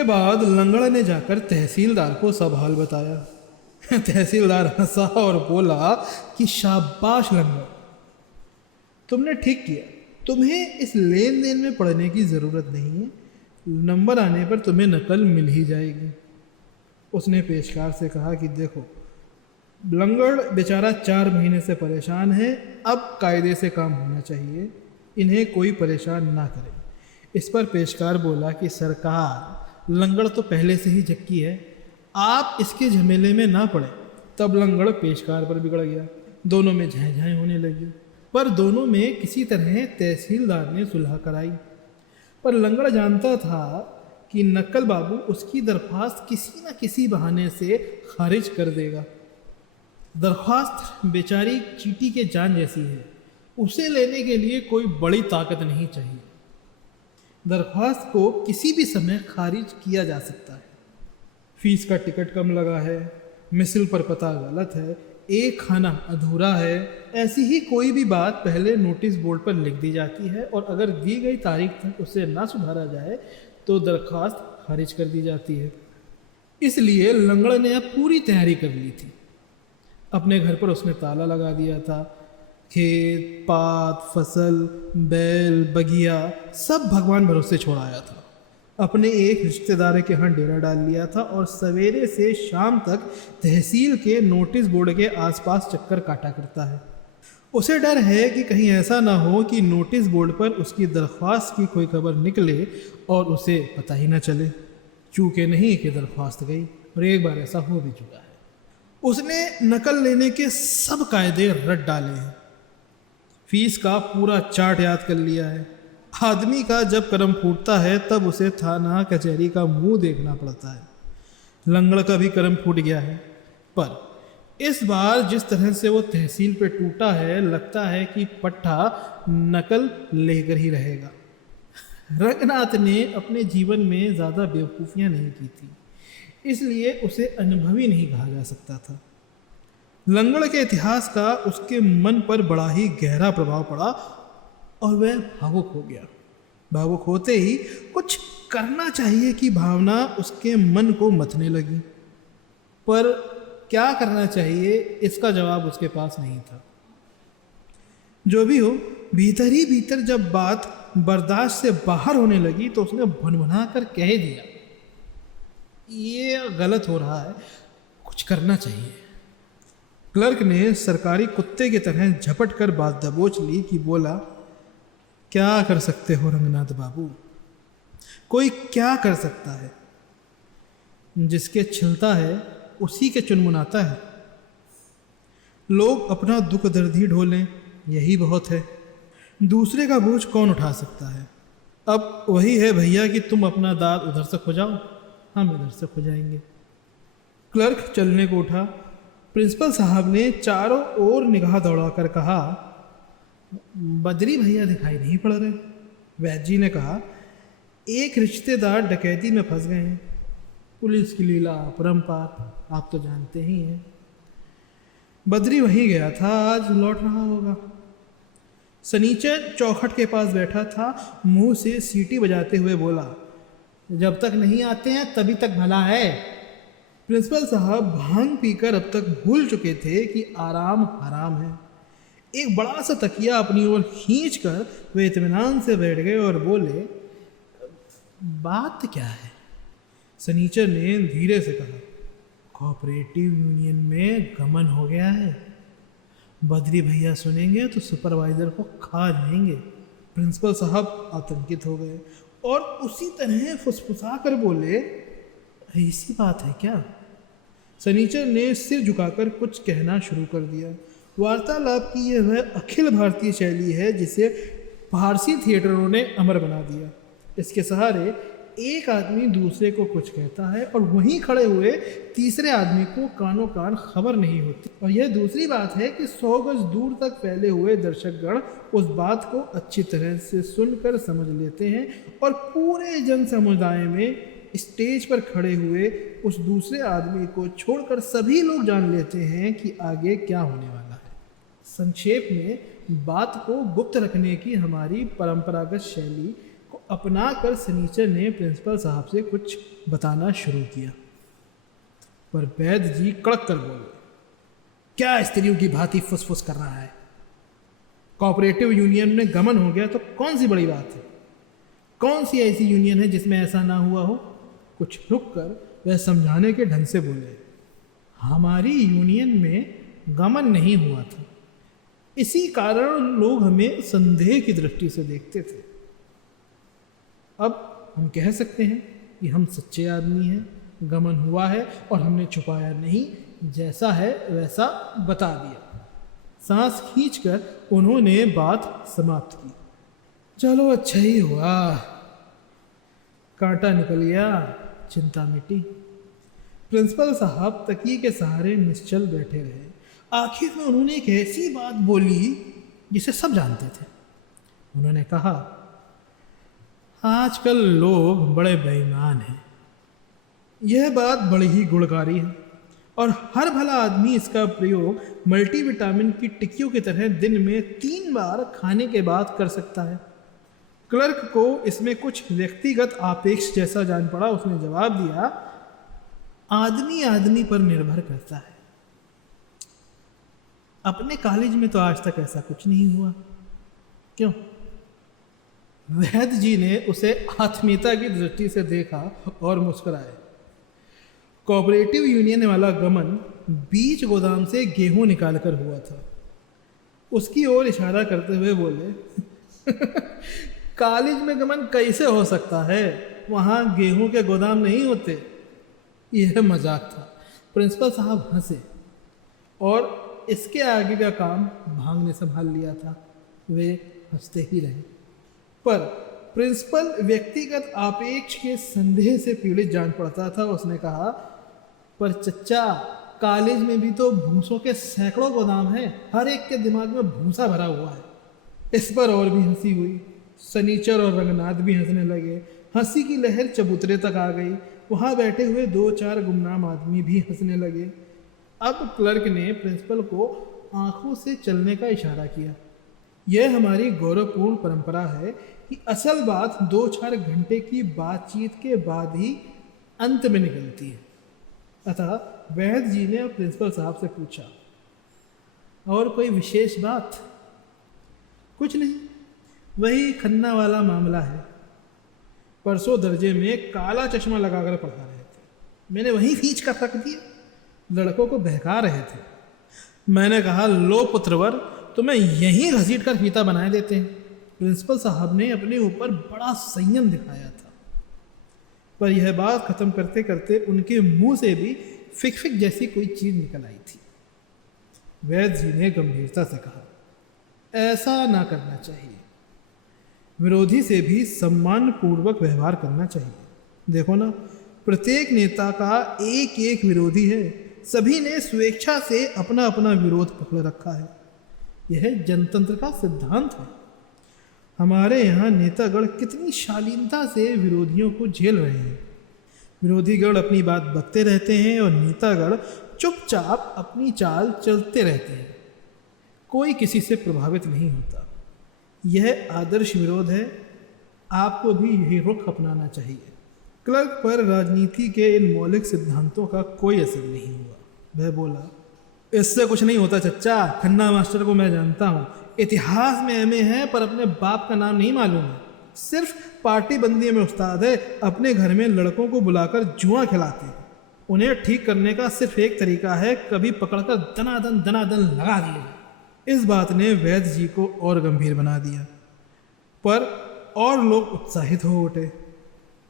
उसके बाद लंगड़ ने जाकर तहसीलदार को सब हाल बताया। तहसीलदार हंसा और बोला कि शाबाश लंगड़, तुमने ठीक किया। तुम्हें इस लेन देन में पड़ने की ज़रूरत नहीं है, नंबर आने पर तुम्हें नकल मिल ही जाएगी। उसने पेशकार से कहा कि देखो, लंगड़ बेचारा 4 महीने से परेशान है, अब कायदे से काम होना चाहिए, इन्हें कोई परेशान ना करे। इस पर पेशकार बोला कि सरकार, लंगड़ तो पहले से ही जक्की है, आप इसके झमेले में ना पड़े। तब लंगड़ पेशकार पर बिगड़ गया, दोनों में झाएं झाएं होने लगी। पर दोनों में किसी तरह तहसीलदार ने सुलह कराई। पर लंगड़ जानता था कि नक्कल बाबू उसकी दरख्वास्त किसी न किसी बहाने से खारिज कर देगा। दरख्वास्त बेचारी चींटी के जान जैसी है, उसे लेने के लिए कोई बड़ी ताकत नहीं चाहिए। दरख्वास्त को किसी भी समय खारिज किया जा सकता है। फीस का टिकट कम लगा है, मिसल पर पता गलत है, एक खाना अधूरा है, ऐसी ही कोई भी बात पहले नोटिस बोर्ड पर लिख दी जाती है और अगर दी गई तारीख तक उसे ना सुधारा जाए तो दरख्वास्त खारिज कर दी जाती है। इसलिए लंगड़ ने अब पूरी तैयारी कर ली थी। अपने घर पर उसने ताला लगा दिया था। खेत, पात, फसल, बैल, बगिया सब भगवान भरोसे छोड़ाया था। अपने एक रिश्तेदार के यहाँ डेरा डाल लिया था और सवेरे से शाम तक तहसील के नोटिस बोर्ड के आसपास चक्कर काटा करता है। उसे डर है कि कहीं ऐसा ना हो कि नोटिस बोर्ड पर उसकी दरख्वास्त की कोई खबर निकले और उसे पता ही ना चले। चूके नहीं कि दरख्वास्त गई, और एक बार ऐसा हो भी चुका है। उसने नकल लेने के सब कायदे रट डाले हैं। फीस का पूरा चार्ट याद कर लिया है। आदमी का जब कर्म फूटता है तब उसे थाना कचहरी का मुंह देखना पड़ता है। लंगड़ का भी कर्म फूट गया है, पर इस बार जिस तरह से वो तहसील पे टूटा है, लगता है कि पट्टा नकल लेकर ही रहेगा। रंगनाथ ने अपने जीवन में ज़्यादा बेवकूफ़ियाँ नहीं की थी, इसलिए उसे अनुभवी नहीं कहा जा सकता था। लंगड़ के इतिहास का उसके मन पर बड़ा ही गहरा प्रभाव पड़ा और वह भावुक हो गया। भावुक होते ही कुछ करना चाहिए की भावना उसके मन को मथने लगी, पर क्या करना चाहिए इसका जवाब उसके पास नहीं था। जो भी हो, भीतर ही भीतर जब बात बर्दाश्त से बाहर होने लगी तो उसने भनभना कर कह दिया, ये गलत हो रहा है, कुछ करना चाहिए। क्लर्क ने सरकारी कुत्ते की तरह झपट कर बात दबोच ली कि बोला, क्या कर सकते हो रंगनाथ बाबू, कोई क्या कर सकता है? जिसके छिलता है उसी के चुनमुनाता है। लोग अपना दुख दर्द ही ढोलें, यही बहुत है। दूसरे का बोझ कौन उठा सकता है? अब वही है भैया कि तुम अपना दाद उधर से खुजाओ, हम इधर से खुजाएंगे। क्लर्क चलने को उठा। प्रिंसिपल साहब ने चारों ओर निगाह दौड़ाकर कहा, बद्री भैया दिखाई नहीं पड़ रहे। वैद्य जी ने कहा, एक रिश्तेदार डकैती में फंस गए हैं। पुलिस की लीला अपरंपार, आप तो जानते ही हैं। बद्री वहीं गया था, आज लौट रहा होगा। सनीचर चौखट के पास बैठा था, मुंह से सीटी बजाते हुए बोला, जब तक नहीं आते हैं तभी तक भला है। प्रिंसिपल साहब भांग पीकर अब तक भूल चुके थे कि आराम हराम है। एक बड़ा सा तकिया अपनी ओर खींचकर वे इत्मीनान से बैठ गए और बोले, बात क्या है? सनीचर ने धीरे से कहा, कोऑपरेटिव यूनियन में गमन हो गया है। बद्री भैया सुनेंगे तो सुपरवाइजर को खा जाएंगे। प्रिंसिपल साहब आतंकित हो गए और उसी तरह फुसफुसा कर बोले, ऐसी बात है क्या? सनीचर ने सिर झुकाकर कुछ कहना शुरू कर दिया। वार्तालाप की यह वह अखिल भारतीय शैली है जिसे फारसी थिएटरों ने अमर बना दिया। इसके सहारे एक आदमी दूसरे को कुछ कहता है और वहीं खड़े हुए तीसरे आदमी को कानों कान खबर नहीं होती। और यह दूसरी बात है कि 100 गज दूर तक फैले हुए दर्शकगण उस बात को अच्छी तरह से सुनकर समझ लेते हैं और पूरे जन समुदाय में स्टेज पर खड़े हुए उस दूसरे आदमी को छोड़कर सभी लोग जान लेते हैं कि आगे क्या होने वाला है। संक्षेप में बात को गुप्त रखने की हमारी परंपरागत शैली को अपना कर सनीचर ने प्रिंसिपल साहब से कुछ बताना शुरू किया, पर वैद्य जी कड़क कर बोले, क्या स्त्रियों की भांति फुसफुस कर रहा है? कोऑपरेटिव यूनियन में गमन हो गया तो कौन सी बड़ी बात है? कौन सी ऐसी यूनियन है जिसमें ऐसा ना हुआ हो? कुछ रुक कर वह समझाने के ढंग से बोले, हमारी यूनियन में गमन नहीं हुआ था, इसी कारण लोग हमें संदेह की दृष्टि से देखते थे। अब हम कह सकते हैं कि हम सच्चे आदमी हैं, गमन हुआ है और हमने छुपाया नहीं, जैसा है वैसा बता दिया। सांस खींचकर उन्होंने बात समाप्त की। चलो अच्छा ही हुआ, कांटा निकल गया, चिंता मिटी। प्रिंसिपल साहब तकिए के सहारे निश्चल बैठे रहे। आखिर में उन्होंने एक ऐसी बात बोली जिसे सब जानते थे। उन्होंने कहा, आजकल लोग बड़े बेईमान हैं। यह बात बड़ी ही गुणकारी है और हर भला आदमी इसका प्रयोग मल्टीविटामिन की टिक्कियों की तरह दिन में 3 बार खाने के बाद कर सकता है। क्लर्क को इसमें कुछ व्यक्तिगत आपेक्ष जैसा जान पड़ा। उसने जवाब दिया, आदमी आदमी पर निर्भर करता है। अपने कॉलेज में तो आज तक ऐसा कुछ नहीं हुआ, क्यों? वैद्य जी ने उसे आत्मीयता की दृष्टि से देखा और मुस्कुराए। कोऑपरेटिव यूनियन वाला गमन बीज गोदाम से गेहूं निकालकर हुआ था। उसकी ओर इशारा करते हुए बोले, कॉलेज में गमन कैसे हो सकता है? वहां गेहूं के गोदाम नहीं होते। यह मजाक था। प्रिंसिपल साहब हंसे और इसके आगे का काम भांग ने संभाल लिया था। वे हंसते ही रहे, पर प्रिंसिपल व्यक्तिगत आपेक्ष के संदेह से पीड़ित जान पड़ता था। उसने कहा, पर चच्चा, कॉलेज में भी तो भूसों के सैकड़ों गोदाम हैं, हर एक के दिमाग में भूसा भरा हुआ है। इस पर और भी हंसी हुई। सनीचर और रंगनाथ भी हंसने लगे। हंसी की लहर चबूतरे तक आ गई। वहां बैठे हुए 2-4 गुमनाम आदमी भी हंसने लगे। अब क्लर्क ने प्रिंसिपल को आंखों से चलने का इशारा किया। यह हमारी गौरवपूर्ण परंपरा है कि असल बात 2-4 घंटे की बातचीत के बाद ही अंत में निकलती है। अतः वैद्य जी ने प्रिंसिपल साहब से पूछा, और कोई विशेष बात? कुछ नहीं, वही खन्ना वाला मामला है। परसों दर्जे में काला चश्मा लगाकर पढ़ा रहे थे, मैंने वहीं खींच कर रख दिया। लड़कों को बहका रहे थे। मैंने कहा, लो पुत्रवर, तुम्हें यहीं घसीट कर फीता बनाए देते हैं। प्रिंसिपल साहब ने अपने ऊपर बड़ा संयम दिखाया था, पर यह बात खत्म करते करते उनके मुंह से भी फिक फिक जैसी कोई चीज निकल आई थी। वैद्य जी ने गंभीरता से कहा, ऐसा ना करना चाहिए। विरोधी से भी सम्मान पूर्वक व्यवहार करना चाहिए। देखो ना, प्रत्येक नेता का एक एक विरोधी है। सभी ने स्वेच्छा से अपना अपना विरोध पकड़ रखा है। यह जनतंत्र का सिद्धांत है। हमारे यहाँ नेतागण कितनी शालीनता से विरोधियों को झेल रहे हैं। विरोधीगण अपनी बात बकते रहते हैं और नेतागण चुपचाप अपनी चाल चलते रहते हैं। कोई किसी से प्रभावित नहीं होता। यह आदर्श विरोध है। आपको भी यही रुख अपनाना चाहिए। क्लर्क पर राजनीति के इन मौलिक सिद्धांतों का कोई असर नहीं हुआ। वह बोला, इससे कुछ नहीं होता चच्चा। खन्ना मास्टर को मैं जानता हूँ। इतिहास में एमए है, पर अपने बाप का नाम नहीं मालूम है। सिर्फ पार्टी बंदी में उस्ताद है। अपने घर में लड़कों को बुलाकर जुआ खिलाते हैं। उन्हें ठीक करने का सिर्फ एक तरीका है, कभी पकड़कर दनादन लगा दिए। इस बात ने वैद्य जी को और गंभीर बना दिया, पर और लोग उत्साहित हो उठे।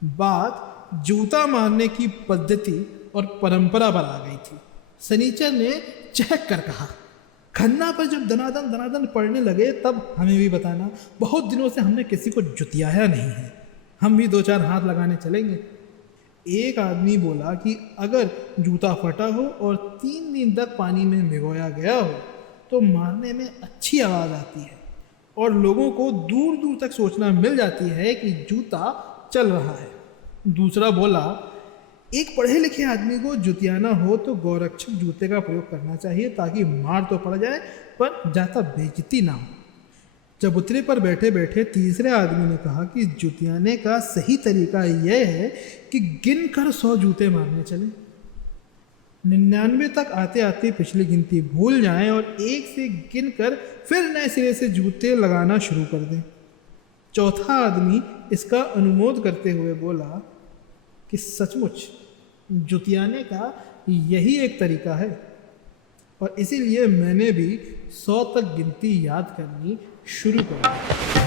बात जूता मारने की पद्धति और परंपरा पर आ गई थी। सनीचर ने चहक कर कहा, खन्ना पर जब दनादन पड़ने लगे तब हमें भी बताना। बहुत दिनों से हमने किसी को जुतियाया नहीं है। हम भी 2-4 हाथ लगाने चलेंगे। एक आदमी बोला कि अगर जूता फटा हो और 3 दिन तक पानी में भिगोया गया हो तो मारने में अच्छी आवाज़ आती है और लोगों को दूर दूर तक सोचना मिल जाती है कि जूता चल रहा है। दूसरा बोला, एक पढ़े लिखे आदमी को जुतियाना हो तो गौरक्षक जूते का प्रयोग करना चाहिए, ताकि मार तो पड़ जाए पर जाता बेइज्जती ना हो। चबूतरे पर बैठे बैठे तीसरे आदमी ने कहा कि जुतियाने का सही तरीका यह है कि गिन कर 100 जूते मारने चले, 99 तक आते आते पिछली गिनती भूल जाएं और एक से गिन कर फिर नए सिरे से जूते लगाना शुरू कर दें। चौथा आदमी इसका अनुमोद करते हुए बोला कि सचमुच जुतियाने का यही एक तरीका है और इसीलिए मैंने भी 100 तक गिनती याद करनी शुरू कर दी।